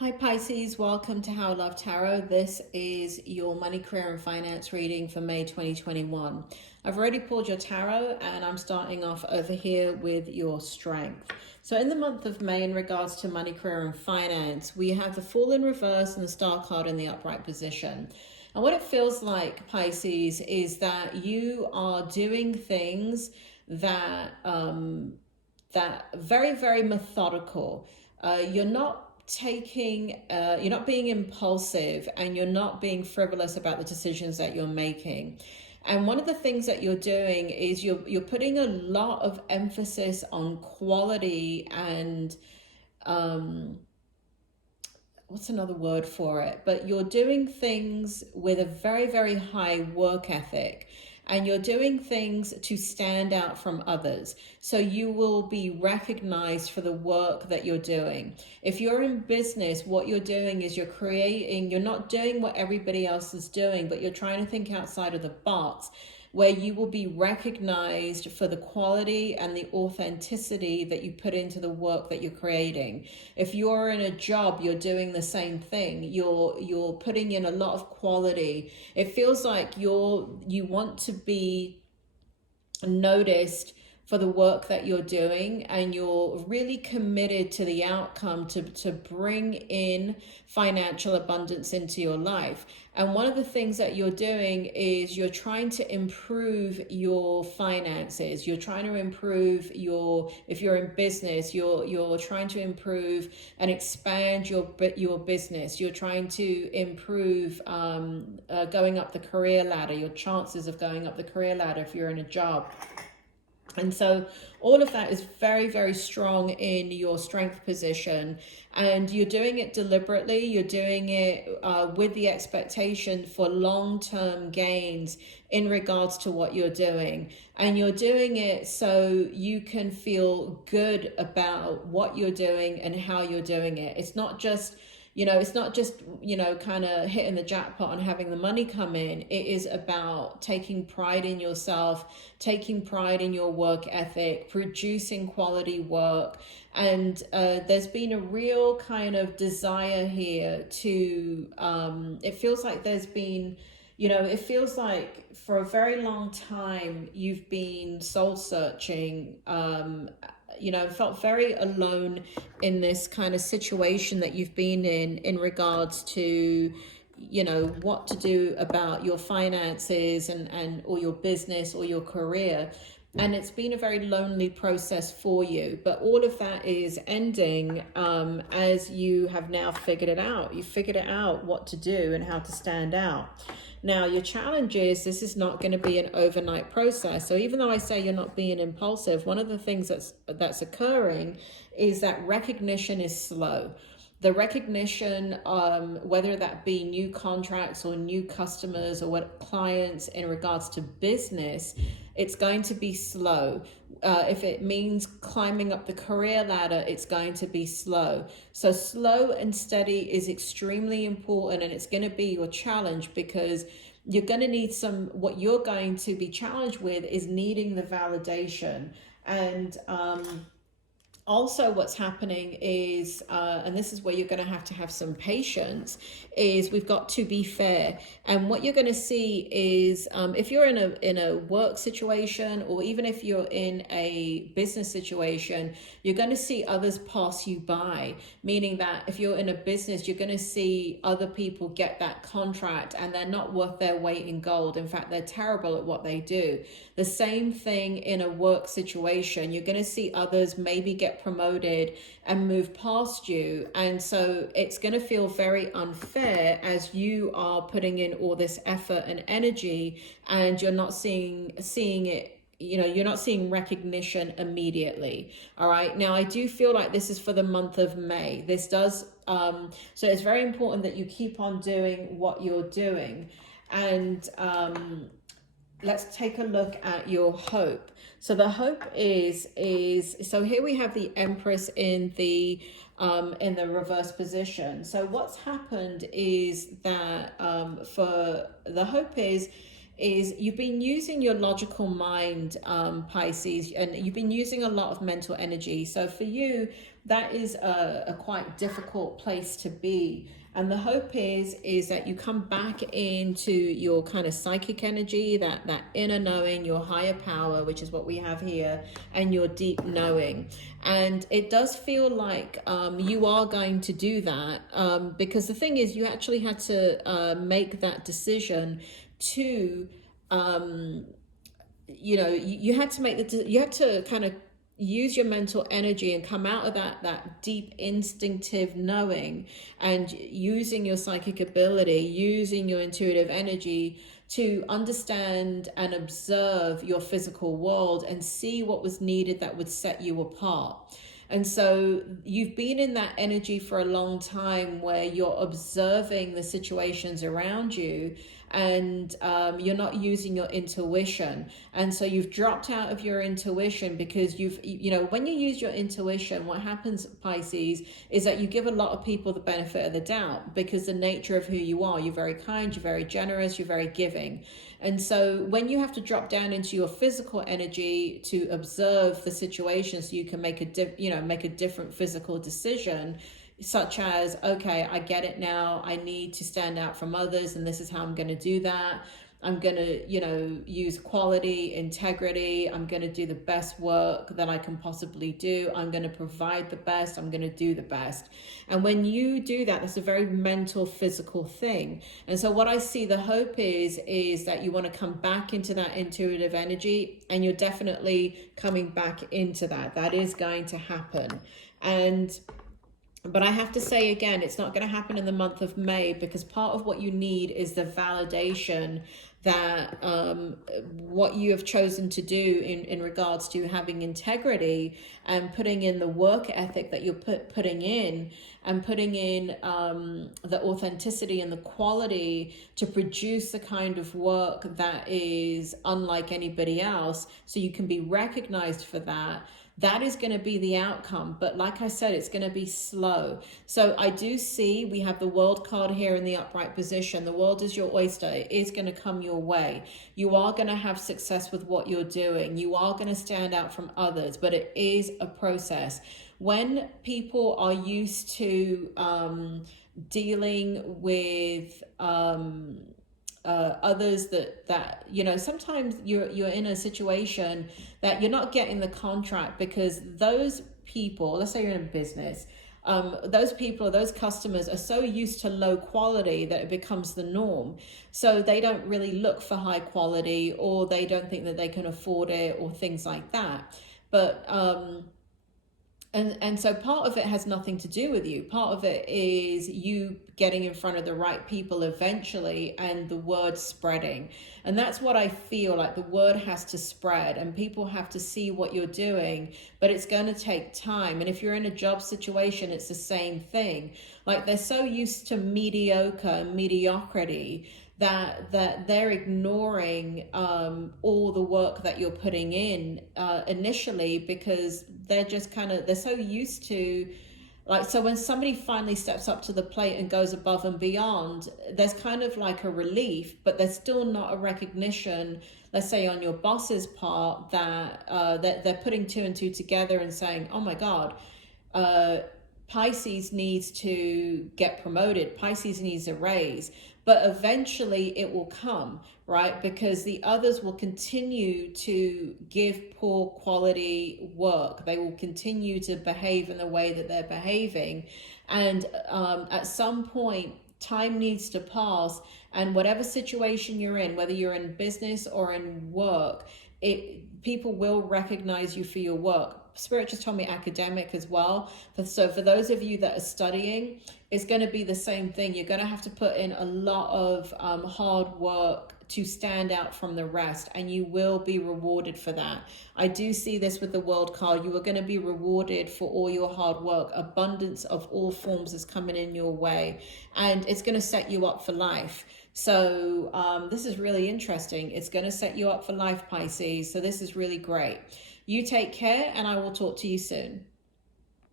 Hi Pisces, welcome to How I Love Tarot. This is your money, career and finance reading for May 2021. I've already pulled your tarot and I'm starting off over here with your strength. So in the month of May, in regards to money, career and finance, we have the Fool in reverse and the Star card in the upright position. And what it feels like, Pisces, is that you are doing things that very, very methodical. You're not being impulsive, and you're not being frivolous about the decisions that you're making. And one of the things that you're doing is you're putting a lot of emphasis on quality and what's another word for it? But you're doing things with a very, very high work ethic. And you're doing things to stand out from others. So you will be recognized for the work that you're doing. If you're in business, what you're doing is you're not doing what everybody else is doing, but you're trying to think outside of the box, where you will be recognized for the quality and the authenticity that you put into the work that you're creating. If you're in a job, you're doing the same thing. You're putting in a lot of quality. It feels like you want to be noticed for the work that you're doing, and you're really committed to the outcome to bring in financial abundance into your life. And one of the things that you're doing is you're trying to improve your finances. You're trying to improve if you're in business, you're trying to improve and expand your business. You're trying to improve going up the career ladder, your chances of going up the career ladder if you're in a job. And so all of that is very, very strong in your strength position, and you're doing it deliberately. You're doing it with the expectation for long-term gains in regards to what you're doing. And you're doing it so you can feel good about what you're doing and how you're doing it. It's not just kind of hitting the jackpot and having the money come in. It is about taking pride in yourself, taking pride in your work ethic, producing quality work. And there's been a real kind of desire here to, it feels like there's been, it feels like for a very long time you've been soul searching, felt very alone in this kind of situation that you've been in regards to, what to do about your finances or your business or your career. And it's been a very lonely process for you, but all of that is ending as you have now figured it out. You figured it out what to do and how to stand out. Now, your challenge is this is not going to be an overnight process. So even though I say you're not being impulsive, one of the things that's occurring is that recognition is slow. The recognition, whether that be new contracts or new customers or what clients in regards to business, it's going to be slow. If it means climbing up the career ladder, it's going to be slow. So slow and steady is extremely important, and it's going to be your challenge, because you're going to need what you're going to be challenged with is needing the validation. And also what's happening is, and this is where you're going to have some patience, is we've got to be fair. And what you're going to see is if you're in a work situation, or even if you're in a business situation, you're going to see others pass you by. Meaning that if you're in a business, you're going to see other people get that contract and they're not worth their weight in gold. In fact, they're terrible at what they do. The same thing in a work situation. You're going to see others maybe get promoted and move past you, and so it's going to feel very unfair as you are putting in all this effort and energy, and you're not seeing it. You're not seeing recognition immediately. All right, now I do feel like this is for the month of May. This does so it's very important that you keep on doing what you're doing. And let's take a look at your hope. So the hope is so here we have the Empress in the reverse position. So what's happened is that for the hope is you've been using your logical mind, Pisces, and you've been using a lot of mental energy. So for you, that is a quite difficult place to be. And the hope is that you come back into your kind of psychic energy, that inner knowing, your higher power, which is what we have here, and your deep knowing. And it does feel like you are going to do that, because the thing is, you actually had to make that decision to, you had to make you had to kind of use your mental energy and come out of that deep instinctive knowing, and using your psychic ability, using your intuitive energy to understand and observe your physical world and see what was needed that would set you apart. And so you've been in that energy for a long time where you're observing the situations around you, and you're not using your intuition. And so you've dropped out of your intuition because when you use your intuition, what happens, Pisces, is that you give a lot of people the benefit of the doubt, because the nature of who you are, you're very kind, you're very generous, you're very giving. And so when you have to drop down into your physical energy to observe the situation so you can make a different physical decision, such as, okay, I get it now, I need to stand out from others, and this is how I'm going to do that. I'm going to, use quality, integrity. I'm going to do the best work that I can possibly do. I'm going to provide the best. I'm going to do the best. And when you do that, that's a very mental, physical thing. And so what I see the hope is that you want to come back into that intuitive energy, and you're definitely coming back into that. That is going to happen. But I have to say again, it's not going to happen in the month of May, because part of what you need is the validation that what you have chosen to do in regards to having integrity and putting in the work ethic that you're putting in, and putting in the authenticity and the quality to produce the kind of work that is unlike anybody else, so you can be recognized for that. That is going to be the outcome. But like I said, it's going to be slow. So I do see we have the World card here in the upright position. The world is your oyster. It is going to come your way. You are going to have success with what you're doing. You are going to stand out from others, but it is a process. When people are used to dealing with others that sometimes you're in a situation that you're not getting the contract because those people, let's say you're in a business, those people or those customers are so used to low quality that it becomes the norm. So they don't really look for high quality, or they don't think that they can afford it, or things like that. But and so part of it has nothing to do with you. Part of it is you getting in front of the right people eventually, and the word spreading. And that's what I feel like. The word has to spread, and people have to see what you're doing, but it's going to take time. And if you're in a job situation, it's the same thing. Like, they're so used to mediocre and mediocrity that they're ignoring all the work that you're putting in initially, because they're just they're so used to, like, so when somebody finally steps up to the plate and goes above and beyond, there's kind of like a relief, but there's still not a recognition, let's say on your boss's part, that they're putting two and two together and saying, oh my God, Pisces needs to get promoted. Pisces needs a raise. But eventually it will come, right? Because the others will continue to give poor quality work. They will continue to behave in the way that they're behaving. And at some point, time needs to pass. And whatever situation you're in, whether you're in business or in work, people will recognize you for your work. Spirit just told me academic as well. So for those of you that are studying, it's going to be the same thing. You're going to have to put in a lot of hard work to stand out from the rest, and you will be rewarded for that. I do see this with the World card. You are going to be rewarded for all your hard work. Abundance of all forms is coming in your way, and it's going to set you up for life. So this is really interesting. It's going to set you up for life, Pisces. So this is really great. You take care, and I will talk to you soon.